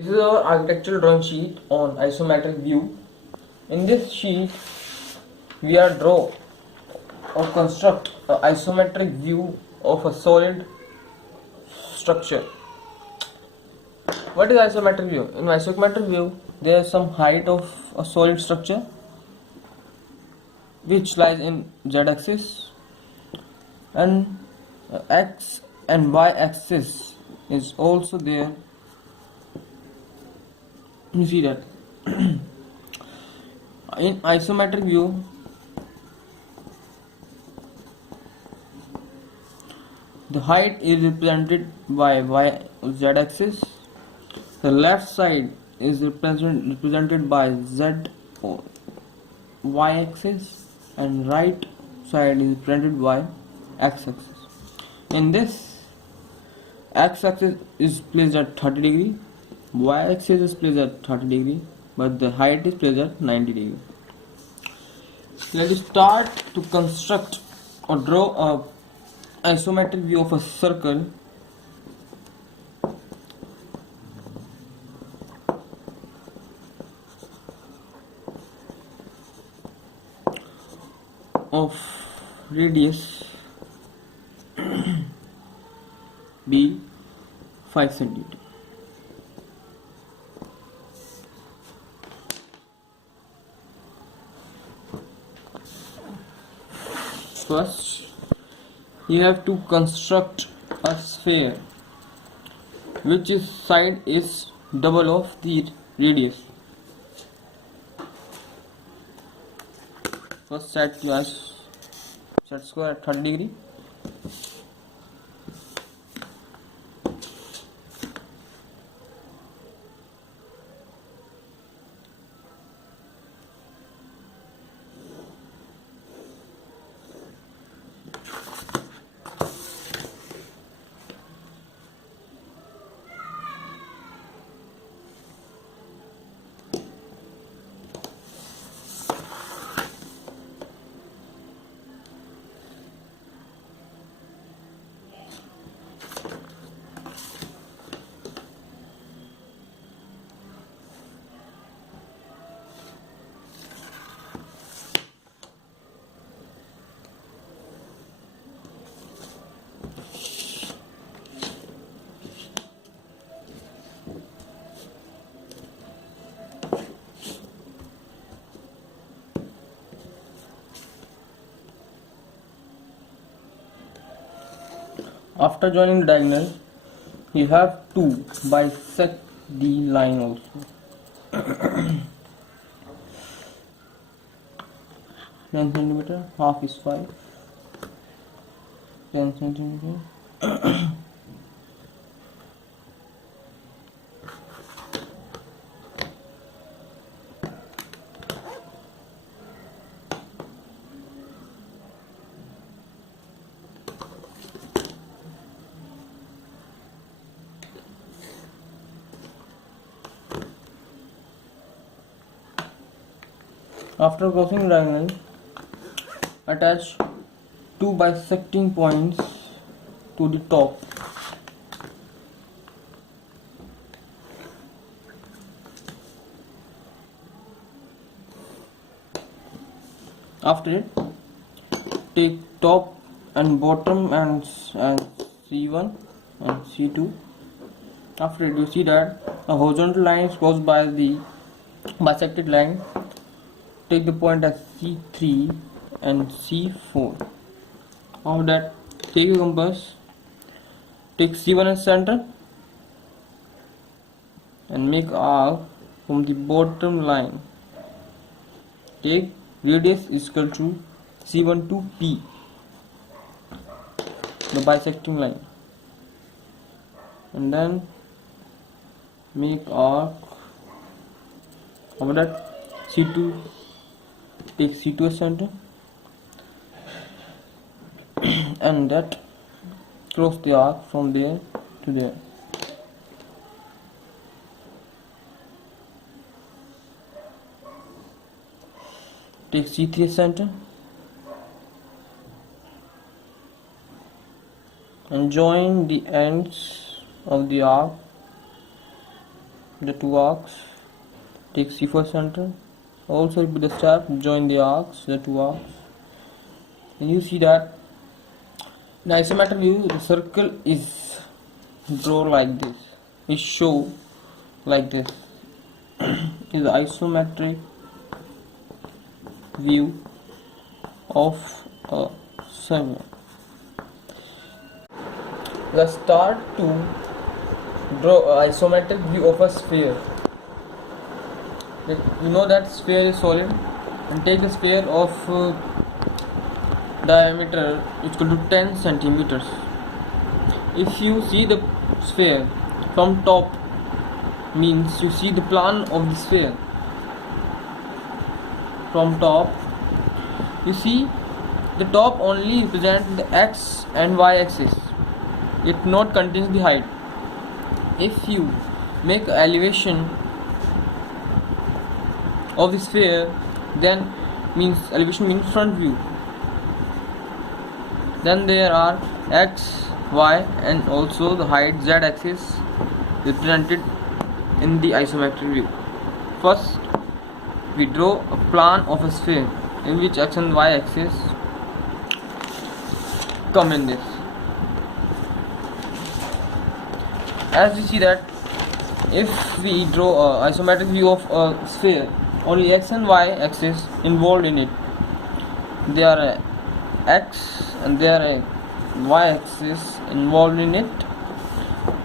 This is our architectural drawing sheet on isometric view. In this sheet, we are draw or construct an isometric view of a solid structure. What is isometric view? In isometric view, there is some height of a solid structure which lies in z-axis, and x and y-axis is also there. You see that in isometric view, the height is represented by z-axis, the left side is represented by z or y-axis, and right side is represented by x-axis. In this, x-axis is placed at 30 degree, y-axis is placed at 30 degree, but the height is placed at 90 degree. Let us start to construct or draw a isometric view of a circle. Of radius b 5 cm. First, you have to construct a sphere which side is double of the radius. First, set square at 30 degree. After joining the diagonal, you have to bisect the line also. 10 centimeter, half is 5, 10 centimeter. After crossing the diagonal, attach two bisecting points to the top. After it, take top and bottom and C1 and C2. After it, you see that a horizontal line is crossed by the bisected line. Take the point as C3 and C4. After that, take your compass, take C1 as center, and make arc from the bottom line. Take radius is equal to C1 to P, the bisecting line, and then make arc. After that, C2. Take C2 as center and that cross the arc from there to there. Take C3 as center and join the ends of the arc the two arcs. Take C for center. Also repeat the step, join the arcs, the two arcs. And you see that in isometric view the circle is drawn like this. Is show like this. Is the isometric view of a circle. Let's start to draw an isometric view of a sphere. You know that sphere is solid, and take the sphere of diameter equal to 10 centimeters. If you see the sphere from top, means you see the plan of the sphere from top. You see the top only represents the x and y axis. It not contains the height. If you make elevation of the sphere, then elevation means front view. Then there are x, y, and also the height z axis represented in the isometric view. First, we draw a plan of a sphere in which x and y axis come in this. As we see that if we draw an isometric view of a sphere, only x and y axis involved in it. There are a x and there are a y axis involved in it,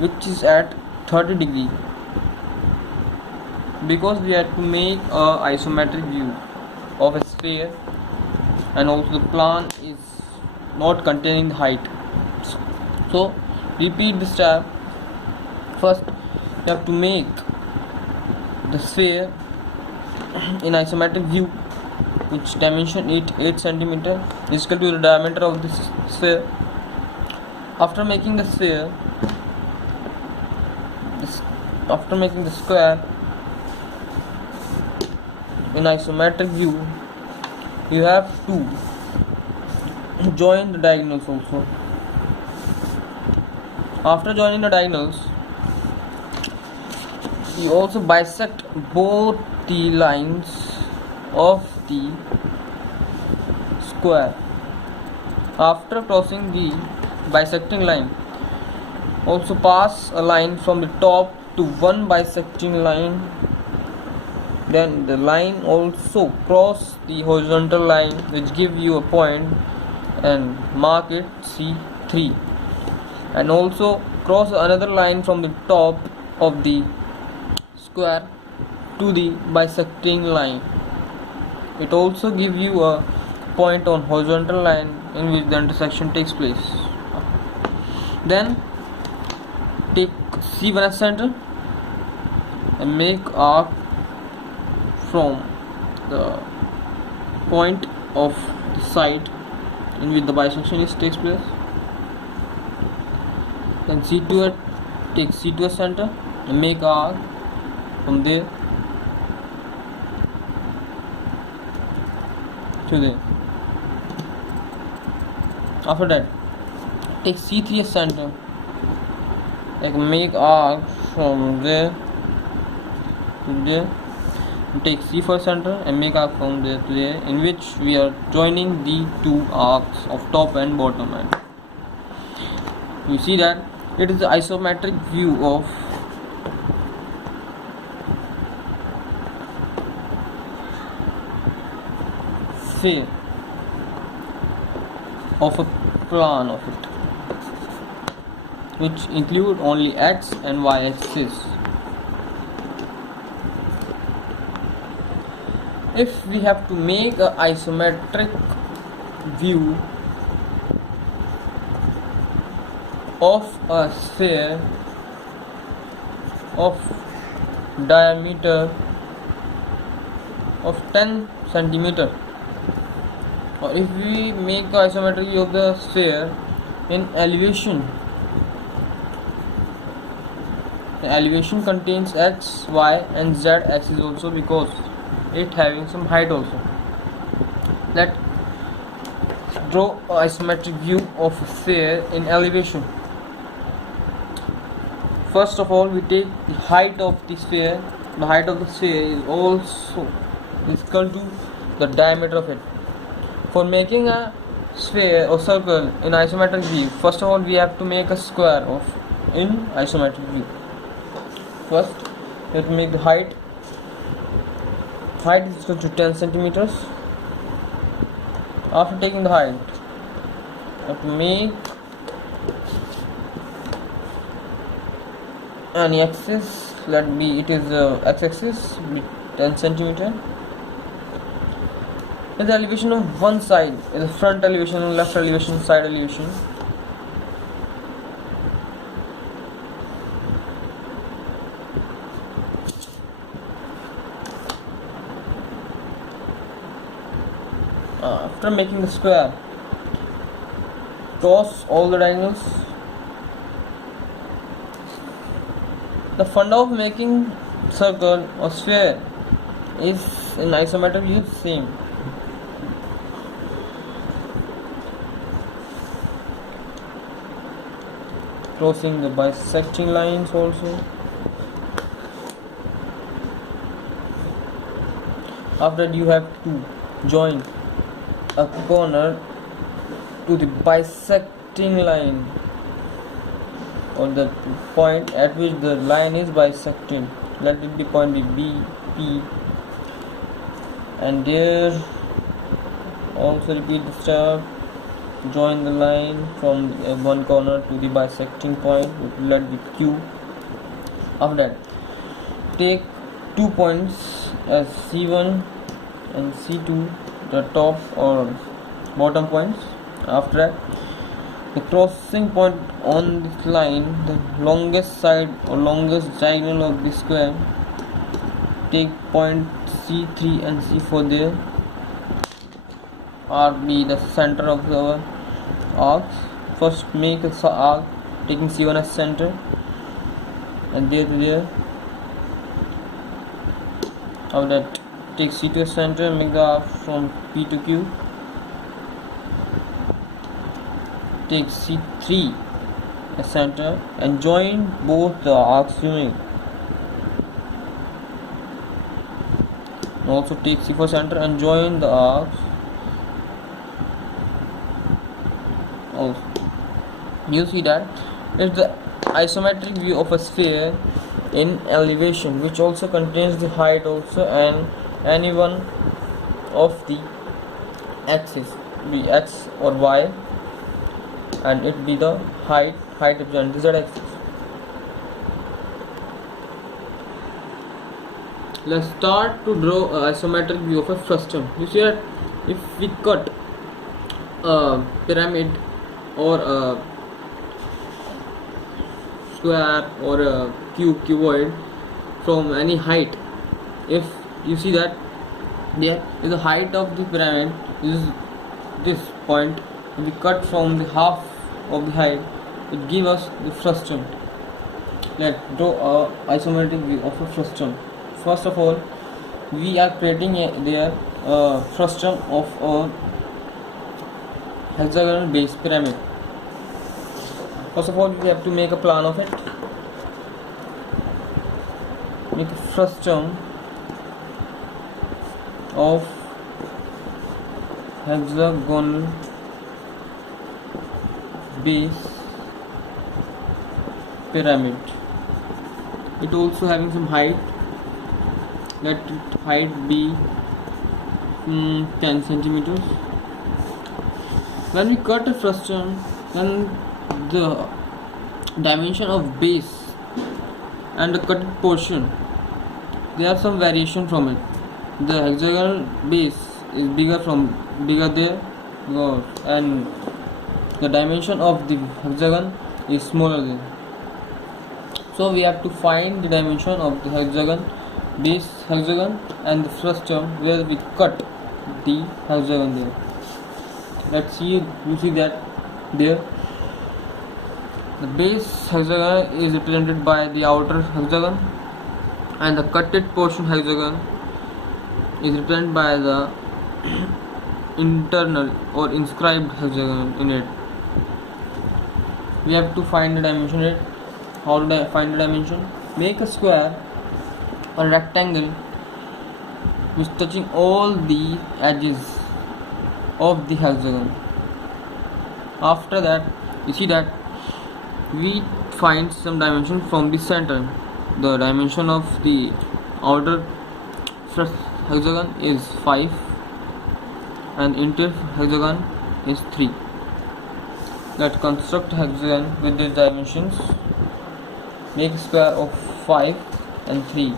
which is at 30 degree, because we have to make a isometric view of a sphere, and also the plan is not containing the height. So repeat the step. First, you have to make the sphere in isometric view, which dimension 8 centimeter is equal to the diameter of this sphere. After making the sphere, after making the square in isometric view, you have to join the diagonals also. After joining the diagonals, you also bisect both the lines of the square. After crossing the bisecting line, also pass a line from the top to one bisecting line. Then the line also cross the horizontal line, which give you a point, and mark it C3, and also cross another line from the top of the square to the bisecting line. It also give you a point on horizontal line in which the intersection takes place. Then take C1 as center and make arc from the point of the side in which the bisection takes place. Then C2 take C2 as center and make arc from there to there. After that, take C3 as center, like make arc from there to there, and take C4 center and make arc from there to there, in which we are joining the two arcs of top and bottom end. You see that it is the isometric view of sphere, of a plan of it, which include only x and y axis. If we have to make a isometric view of a sphere of diameter of 10 centimeter, or if we make the isometric view of the sphere in elevation, the elevation contains x, y and z axis also, because it having some height also. Let's draw an isometric view of a sphere in elevation. First of all, we take the height of the sphere. The height of the sphere is also equal to the diameter of it. For making a sphere or circle in isometric view, first of all we have to make a square of in isometric view. First, we have to make the height. Height is equal to 10 centimeters. After taking the height, we have to make any axis. Let be it is x-axis, 10 centimeter. Is the elevation of one side is the front elevation, left elevation, side elevation. After making the square, cross all the diagonals. The funda of making circle or sphere is in isometric view same. Crossing the bisecting lines also. After that, you have to join a corner to the bisecting line, or the point at which the line is bisecting. Let it be point B, P, and there also repeat the step. Join the line from one corner to the bisecting point. Let it be Q. After that, take 2 points as C1 and C2, the top or bottom points. After that, the crossing point on this line, the longest side or longest diagonal of the square, take point C3 and C4 there, or be the center of our arcs. First make a arc taking C1 as center, and there to there. After that, take C2 as center and make the arc from P to Q. Take C3 as center and join both the arcs you make. Also take C4 center and join the arcs. Also, you see that it's the isometric view of a sphere in elevation, which also contains the height also and any one of the axis, be x or y, and it be the height represent the z axis. Let's start to draw a isometric view of a frustum. You see that if we cut a pyramid or a square or a cuboid from any height, if you see that there is the height of the pyramid is this point, if we cut from the half of the height, it gives us the frustum. Let's draw a isometric view of a frustum. First of all, we are creating a frustum of a hexagonal base pyramid. First of all, we have to make a plan of it. Make a frustum of hexagonal base pyramid. It also having some height. Let it height be 10 centimeters. When we cut a frustum, then the dimension of base and the cut portion, there are some variation from it. The hexagonal base is bigger there, and the dimension of the hexagon is smaller there. So we have to find the dimension of the hexagon, base hexagon, and the frustum where we cut the hexagon there. Let's see, you see that there the base hexagon is represented by the outer hexagon, and the cutted portion hexagon is represented by the internal or inscribed hexagon in it. We have to find the dimension it. How do I find the dimension? Make a square or rectangle which touching all the edges of the hexagon. After that, you see that we find some dimension from the center. The dimension of the outer hexagon is 5 and interior hexagon is 3. Let's construct hexagon with these dimensions. Make a square of 5 and 3.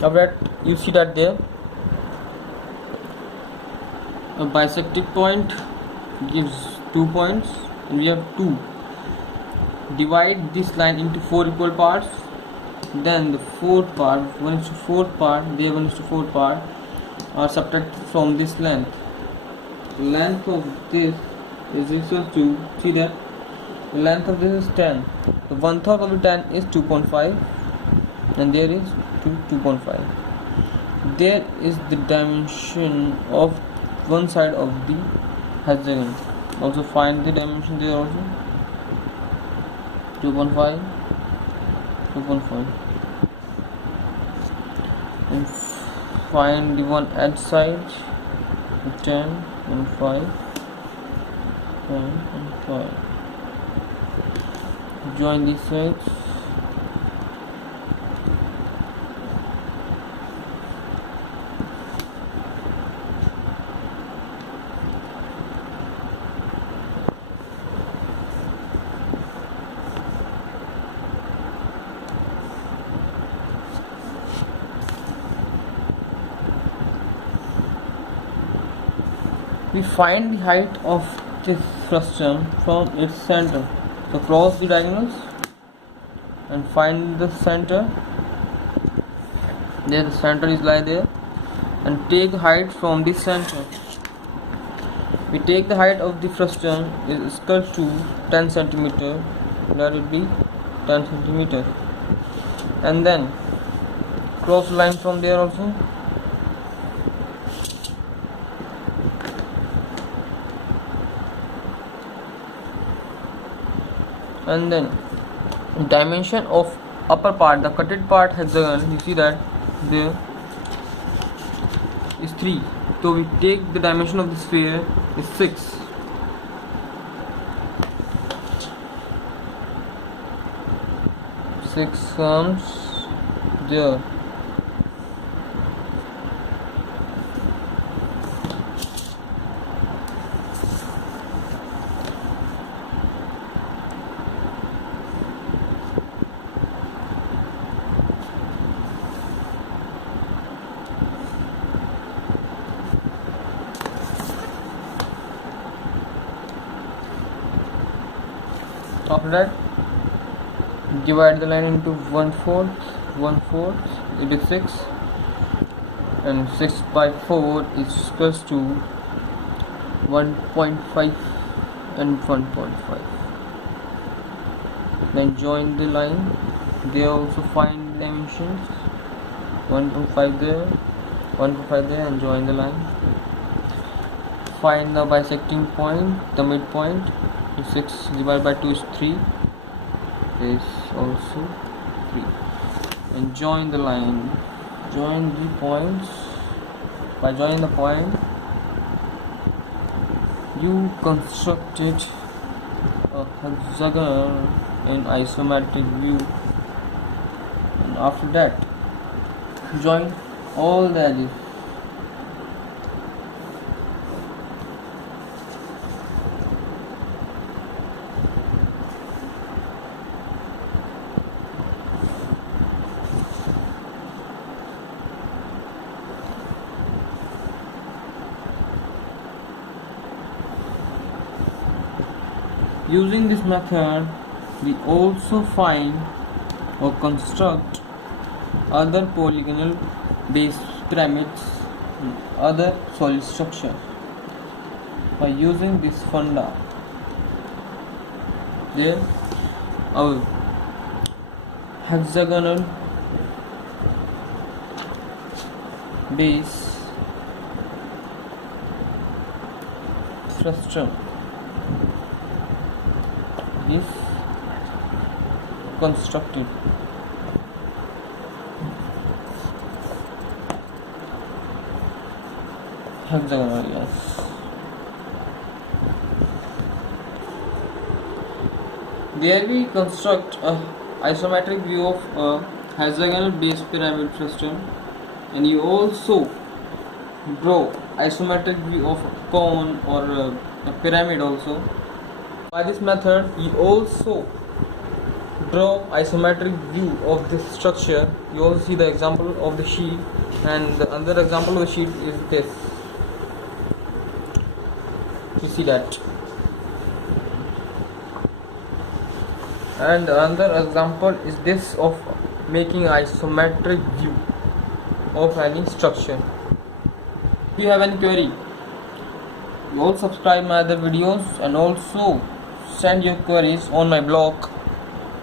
After that, you see that there a bisecting point gives 2 points and we have 2. Divide this line into 4 equal parts. Then the fourth part, 1:4 part, there 1:4 part are subtracted from this length. The length of this is equal to, see that the length of this is 10. The 1/3 of the 10 is 2.5 and there is 2.5. There is the dimension of one side of the hexagon. Also find the dimension there also. 2.5 and find the one edge side. 10 and 5 and 5. Join these sides. We find the height of this frustum from its center. So cross the diagonals and find the center. There the center is lie there, and take the height from the center. We take the height of the frustum is equal to 10 centimeter. That will be 10 centimeter, and then cross line from there also. And then dimension of upper part, the cutted part hexagon, you see that there is 3. So we take the dimension of the sphere is 6. Six comes there. After that, divide the line into 1/4, it is 6, and 6/4 is equals to 1.5 and 1.5. Then join the line. They also find dimensions. 1.5 there, 1.5 there, and join the line. Find the bisecting point, the midpoint. 6 divided by 2 is 3. Is also 3. And join the line. Join the points. By joining the point, you constructed a hexagon in isometric view. And after that, join all the edges. Using this method, we also find or construct other polygonal based pyramids and other solid structures by using this funda. There, our hexagonal base frustum is constructed. Hexagonal, yes. There we construct a isometric view of a hexagonal base pyramid frustum, and you also draw isometric view of a cone or a pyramid also. By this method, you also draw isometric view of this structure. You also see the example of the sheet, and the other example of the sheet is this. You see that. And another example is this of making isometric view of any structure. If you have any query, you all subscribe my other videos and also send your queries on my blog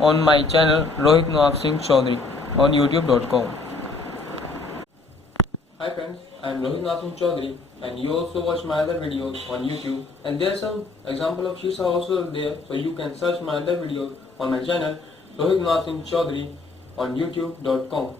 on my channel Rohit Nawab Singh Chaudhary on youtube.com. Hi friends, I am Rohit Nawab Singh Chaudhary, and you also watch my other videos on YouTube, and there are some example of sheets are also there, so you can search my other videos on my channel Rohit Nawab Singh Chaudhary on youtube.com.